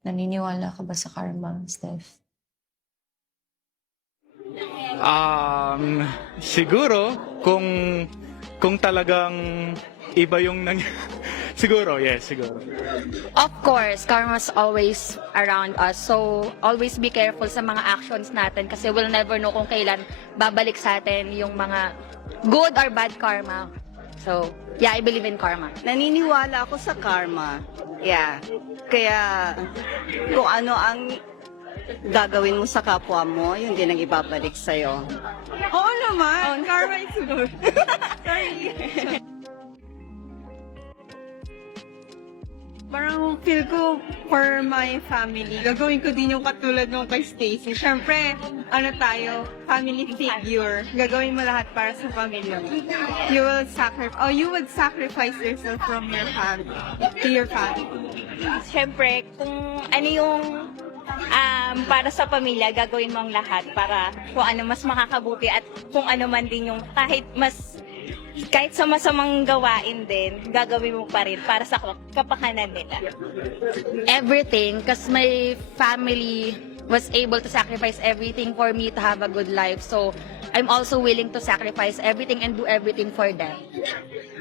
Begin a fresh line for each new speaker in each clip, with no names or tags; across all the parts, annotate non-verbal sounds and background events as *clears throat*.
Naniniwala ka ba sa karma, Steph?
Um, siguro, kung, kung talagang iba yung nang... *laughs* siguro, yes, siguro.
Of course, karma's always around us. So, always be careful sa mga actions natin kasi we'll never know kung kailan babalik sa atin yung mga good or bad karma. So, yeah, I believe in karma.
Naniniwala ako sa karma. Yeah. Kaya kung ano ang gagawin mo sa kapwa mo, yun din ang ibabalik sa'yo.
Oo naman. Karma is good. Sorry. Parang feel ko for my family, gagawin ko din yung katulad nung kay Stacy. Siyempre, ano tayo, family figure. Gagawin mo lahat para sa pamilya mo. You will sacrifice, oh, you would sacrifice yourself from your family, to your family.
Siyempre, kung ano yung um, para sa pamilya, gagawin mo ang lahat para kung ano mas makakabuti at kung ano man din yung kahit mas kahit sa masamang gawain din, gagawin mo pa rin para sa kapakanan nila.
Everything, because my family was able to sacrifice everything for me to have a good life. So, I'm also willing to sacrifice everything and do everything for them.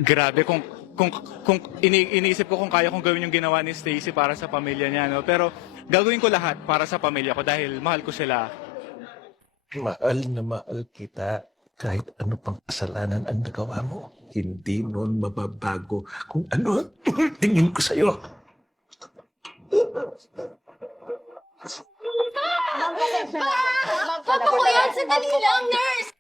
Grabe kung kung kung ini, iniisip ko kung kaya kong gawin yung ginawa ni Stacy para sa pamilya niya no pero gagawin ko lahat para sa pamilya ko dahil mahal ko sila
Mahal na mahal kita kahit ano pang kasalanan ang nagawa mo. Hindi nun mababago kung ano ang *clears throat* tingin ko sa'yo.
Papa ko yan! Sandali lang, nurse!